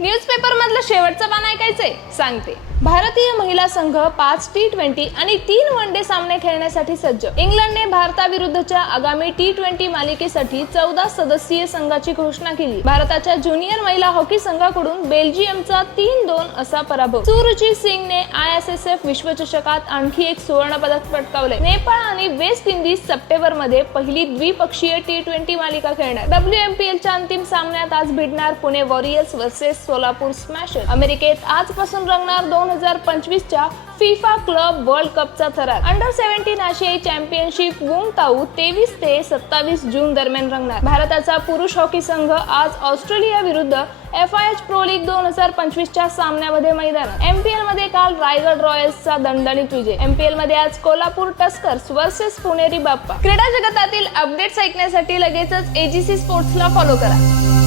Newspaper मधलं शेवटचं पान ऐकायचंय. सांगते. भारतीय महिला संघ पाच टी ट्वेंटी आणि तीन वन डे सामने खेळण्यासाठी सज्ज. इंग्लंडने भारताविरुद्धच्या आगामी टी ट्वेंटी मालिकेसाठी चौदा सदस्यीय संघाची घोषणा केली. भारताच्या ज्युनियर महिला हॉकी संघाकडून बेल्जियमचा तीन दोन असा पराभव. सुरुचित सिंगने आय एस एस एफ विश्वचषकात आणखी एक सुवर्ण पदक पटकावले नेपाळ आणि वेस्ट इंडिज सप्टेंबरमध्ये पहिली द्विपक्षीय टी ट्वेंटी मालिका खेळणार. डब्ल्यू एम पी एलच्या अंतिम सामन्यात आज भिडणार Pune Warriors versus Solapur Smasher अमेरिकेत आजपासून रंगणार दोन हजार पंचवीसच्या फिफा क्लब वर्ल्ड कपचा थरार. अंडर सेव्हन्टीन आशियाई चॅम्पियनशिप वुंग ताऊ तेवीस ते सत्तावीस जून दरम्यान रंगणार. भारताचा पुरुष हॉकी संघ आज ऑस्ट्रेलिया विरुद्ध F I H pro league दोन हजार पंचवीसच्या सामन्यामध्ये मैदानात एमपीएलमध्ये काल रायगड रॉयल्सचा दणदणीत विजय. एमपीएलमध्ये आज कोल्हापूर टस्कर्स वर्सेस पुणेरी बाप्पा. क्रीडा जगतातील अपडेट्स ऐकण्यासाठी लगेचच एजीसी स्पोर्ट्सला फॉलो करा.